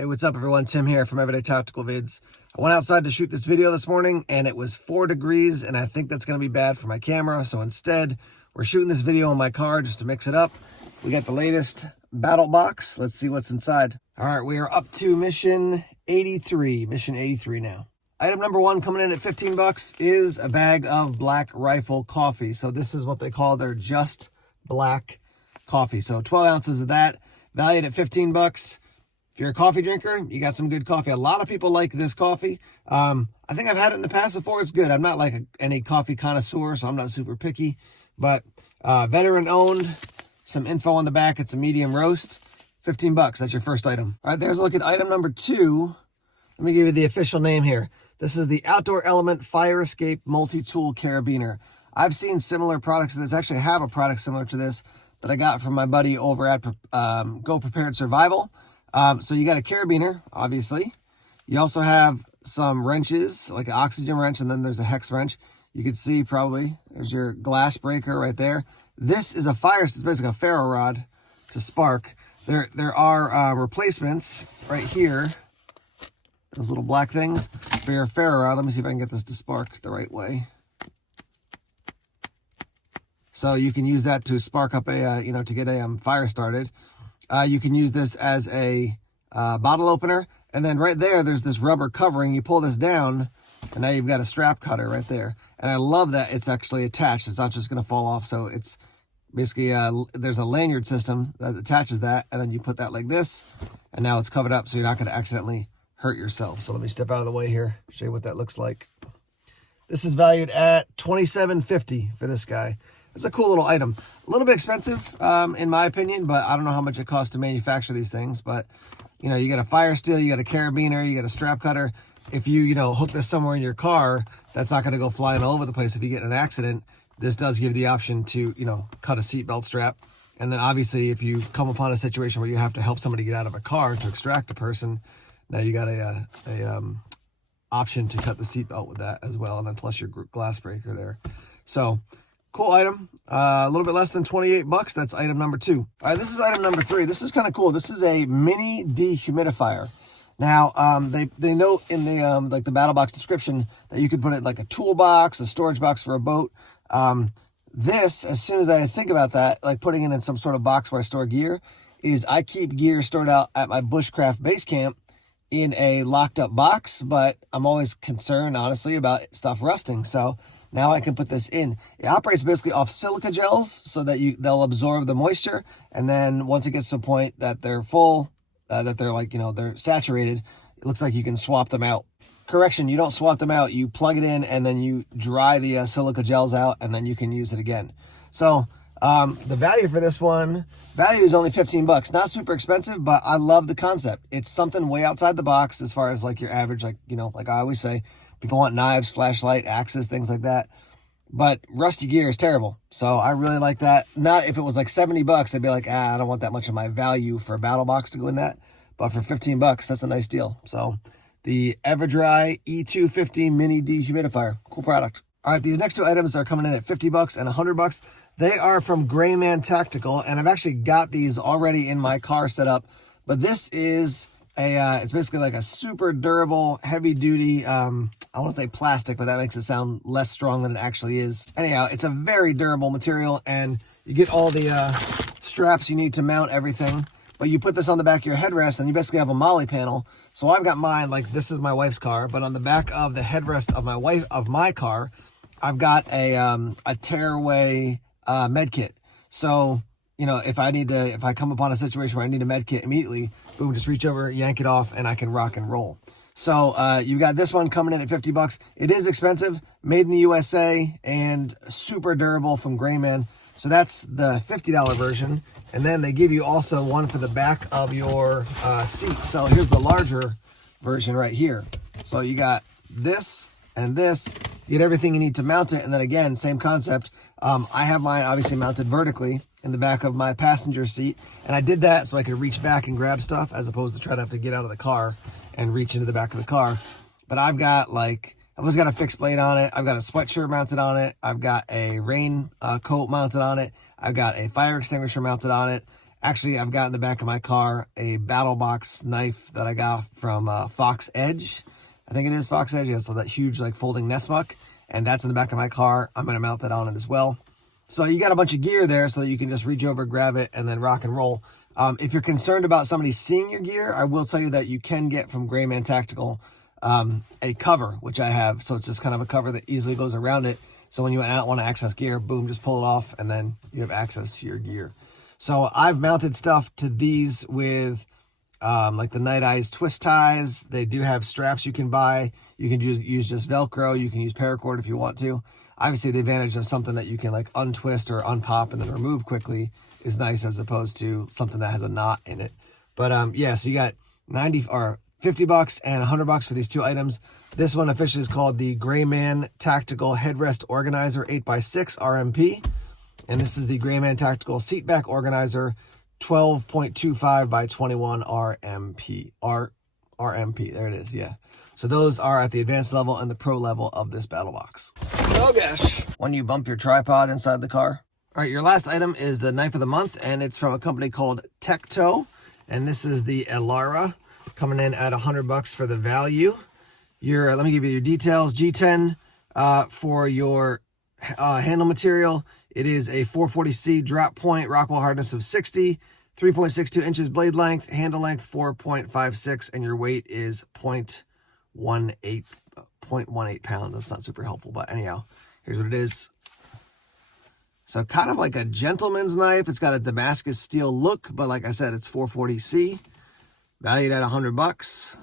Hey, what's up everyone? Tim here from Everyday Tactical Vids. I went outside to shoot this video this morning and it was 4 degrees and I think that's going to be bad for my camera. So instead, we're shooting this video on my car just to mix it up. We got the latest Battlbox. Let's see what's inside. All right, we are up to mission 83. Mission 83 now. Item number 1 coming in at 15 bucks is a bag of Black Rifle coffee. So this is what they call their just black coffee. So 12 ounces of that, valued at 15 bucks. If you're a coffee drinker, you got some good coffee. A lot of people like this coffee. I think I've had it in the past before. It's good. I'm not like any coffee connoisseur, so I'm not super picky. But veteran owned, some info on the back. It's a medium roast, 15 bucks. That's your first item. All right, there's a look at item number 2. Let me give you the official name here. This is the Outdoor Element Fire Escape Multi-Tool Carabiner. I've seen similar products to this. Actually, I have a product similar to this that I got from my buddy over at Go Prepared Survival. So you got a carabiner, obviously. You also have some wrenches, like an oxygen wrench, and then there's a hex wrench. You can see probably, there's your glass breaker right there. This is a fire, it's basically a ferro rod to spark. There are replacements right here, those little black things for your ferro rod. Let me see if I can get this to spark the right way. So you can use that to spark up a, to get a fire started. You can use this as a bottle opener. And then right there, there's this rubber covering. You pull this down, and now you've got a strap cutter right there. And I love that it's actually attached. It's not just going to fall off. So it's basically, there's a lanyard system that attaches that. And then you put that like this. And now it's covered up so you're not going to accidentally hurt yourself. So let me step out of the way here, show you what that looks like. This is valued at $27.50 for this guy. It's a cool little item. A little bit expensive, in my opinion, but I don't know how much it costs to manufacture these things. But, you got a fire steel, you got a carabiner, you got a strap cutter. If you, hook this somewhere in your car, that's not going to go flying all over the place if you get in an accident. This does give the option to, cut a seatbelt strap. And then obviously, if you come upon a situation where you have to help somebody get out of a car to extract a person, now you got a option to cut the seatbelt with that as well. And then plus your glass breaker there. So, cool item, a little bit less than 28 bucks. That's item number 2. All right, this is item number 3. This is kind of cool. This is a mini dehumidifier. Now, they note in the like the Battlbox description that you could put it like a toolbox, a storage box for a boat. This, as soon as I think about that, like putting it in some sort of box where I store gear, is I keep gear stored out at my bushcraft base camp in a locked up box, but I'm always concerned, honestly, about stuff rusting. So now I can put this in. It operates basically off silica gels so that they'll absorb the moisture. And then once it gets to a point that they're full, that they're like, they're saturated, it looks like you can swap them out. Correction, you don't swap them out. You plug it in and then you dry the silica gels out and then you can use it again. So the value for this one, is only 15 bucks. Not super expensive, but I love the concept. It's something way outside the box as far as like your average, like, like I always say, people want knives, flashlight, axes, things like that. But rusty gear is terrible. So I really like that. Not if it was like 70 bucks, I'd be like, I don't want that much of my value for a Battlbox to go in that. But for 15 bucks, that's a nice deal. So the EverDry E250 mini dehumidifier, cool product. All right, these next 2 items are coming in at 50 bucks and 100 bucks. They are from Grossman Tactical, and I've actually got these already in my car set up. But this is it's basically like a super durable, heavy duty, I want to say plastic, but that makes it sound less strong than it actually is. Anyhow, it's a very durable material, and you get all the straps you need to mount everything. But you put this on the back of your headrest, and you basically have a molly panel. So I've got mine, like this is my wife's car, but on the back of the headrest of my car, I've got a tearaway med kit. So if I come upon a situation where I need a med kit immediately, boom, just reach over, yank it off, and I can rock and roll. So you've got this one coming in at 50 bucks. It is expensive, made in the USA, and super durable from Grossman. So that's the $50 version. And then they give you also one for the back of your seat. So here's the larger version right here. So you got this and this. You get everything you need to mount it. And then again, same concept. I have mine obviously mounted vertically in the back of my passenger seat. And I did that so I could reach back and grab stuff as opposed to try to have to get out of the car and reach into the back of the car. But I've got I've got a fixed blade on it. I've got a sweatshirt mounted on it. I've got a rain coat mounted on it. I've got a fire extinguisher mounted on it. Actually, I've got in the back of my car a Battlbox knife that I got from Fox Edge. I think it is Fox Edge. Yeah, so that huge like folding nest muck, and that's in the back of my car. I'm going to mount that on it as well. So you got a bunch of gear there so that you can just reach over, grab it, and then rock and roll. If you're concerned about somebody seeing your gear, I will tell you that you can get from Grossman Tactical a cover, which I have. So it's just kind of a cover that easily goes around it. So when you want to access gear, boom, just pull it off, and then you have access to your gear. So I've mounted stuff to these with like the Night Eyes twist ties. They do have straps you can buy. You can use just Velcro. You can use paracord if you want to. Obviously, the advantage of something that you can like untwist or unpop and then remove quickly is nice, as opposed to something that has a knot in it. But yeah, so you got 90 or $50 and $100 for these two items. This one officially is called the Grossman Tactical Headrest Organizer 8x6 RMP. And this is the Grossman Tactical Seatback Organizer 12.25 by 21 RMP. RMP, there it is, yeah. So those are at the advanced level and the pro level of this Battlbox. Oh gosh. When you bump your tripod inside the car. All right, your last item is the knife of the month, and it's from a company called Tecto. And this is the Elara, coming in at $100 for the value. Let me give you your details. G10 for your handle material. It is a 440C drop point, Rockwell hardness of 60, 3.62 inches blade length, handle length 4.56, and your weight is 0.18 pounds. That's not super helpful, but anyhow, here's what it is. So kind of like a gentleman's knife. It's got a Damascus steel look, but like I said, it's 440C, valued at $100.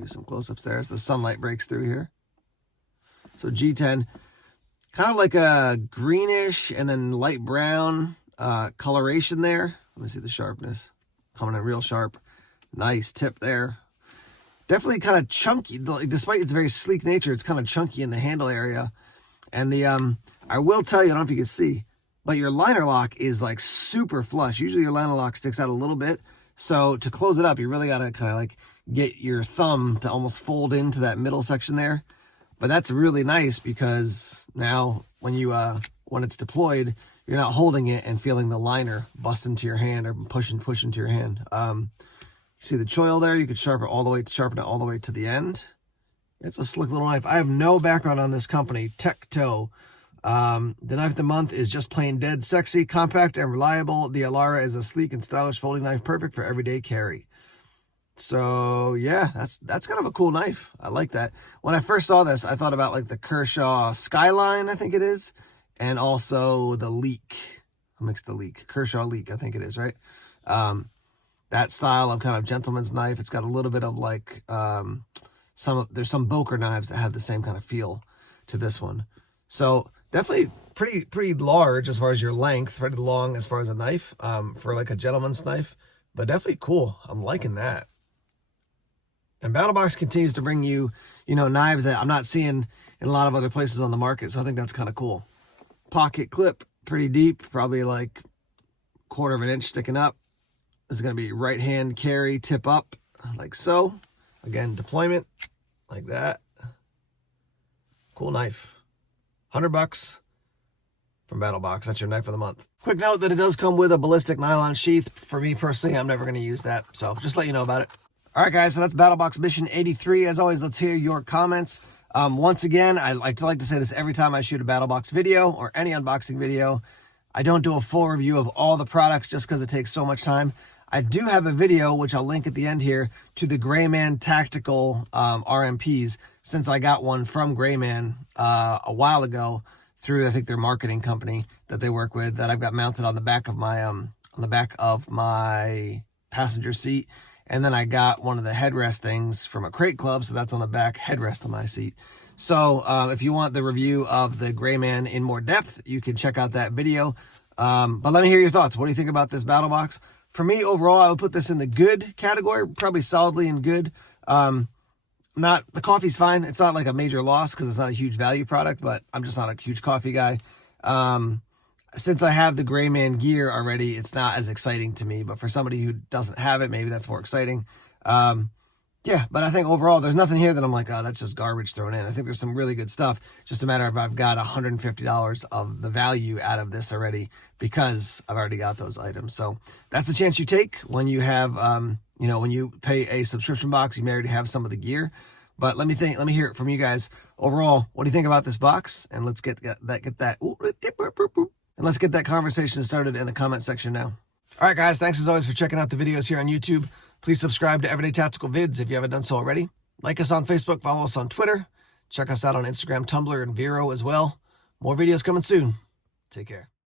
Use some close-ups there as the sunlight breaks through here. So G10, kind of like a greenish and then light brown coloration there. Let me see the sharpness. Coming in real sharp. Nice tip there. Definitely kind of chunky. Despite its very sleek nature, it's kind of chunky in the handle area. And the I will tell you, I don't know if you can see, but your liner lock is like super flush. Usually your liner lock sticks out a little bit. So to close it up, you really got to kind of like get your thumb to almost fold into that middle section there. But that's really nice because now when you when it's deployed, you're not holding it and feeling the liner bust into your hand or push into your hand. You see the choil there? You could sharpen it all the way to the end. It's a slick little knife. I have no background on this company, Tecto. The knife of the month is just plain dead sexy, compact, and reliable. The Elara is a sleek and stylish folding knife, perfect for everyday carry. So yeah, that's kind of a cool knife. I like that. When I first saw this, I thought about like the Kershaw Skyline, I think it is, and also the Leek. I mixed the Leek. Kershaw Leek, I think it is, right? That style of kind of gentleman's knife. It's got a little bit of like there's some Boker knives that have the same kind of feel to this one. So definitely pretty large as far as your length, pretty long as far as a knife for like a gentleman's knife, but definitely cool. I'm liking that. And Battlbox continues to bring you, knives that I'm not seeing in a lot of other places on the market. So I think that's kind of cool. Pocket clip, pretty deep, probably like 1/4 of an inch sticking up. This is going to be right hand carry, tip up like so. Again, deployment like that. Cool knife. $100 from Battlbox. That's your knife of the month. Quick note that it does come with a ballistic nylon sheath. For me personally, I'm never going to use that. So just let you know about it. All right, guys, so that's Battlbox Mission 83. As always, let's hear your comments. Once again, I like to say this every time I shoot a Battlbox video or any unboxing video. I don't do a full review of all the products just because it takes so much time. I do have a video, which I'll link at the end here, to the Grossman Tactical RMPs, since I got one from Grossman a while ago through, I think, their marketing company that they work with, that I've got mounted on the back of my passenger seat. And then I got one of the headrest things from a crate club, so that's on the back headrest of my seat. So if you want the review of the Grossman in more depth, you can check out that video. But let me hear your thoughts. What do you think about this Battlbox? For me, overall, I would put this in the good category, probably solidly in good. The coffee's fine. It's not like a major loss because it's not a huge value product, but I'm just not a huge coffee guy. Since I have the Grossman gear already, it's not as exciting to me, but for somebody who doesn't have it, maybe that's more exciting. Yeah, but I think overall, there's nothing here that I'm like, oh, that's just garbage thrown in. I think there's some really good stuff. It's just a matter of I've got $150 of the value out of this already because I've already got those items. So that's the chance you take when you have, when you pay a subscription box. You may already have some of the gear. But let me hear it from you guys. Overall, what do you think about this box? And let's get that conversation started in the comment section now. All right, guys, thanks as always for checking out the videos here on YouTube. Please subscribe to Everyday Tactical Vids if you haven't done so already. Like us on Facebook, follow us on Twitter. Check us out on Instagram, Tumblr, and Vero as well. More videos coming soon. Take care.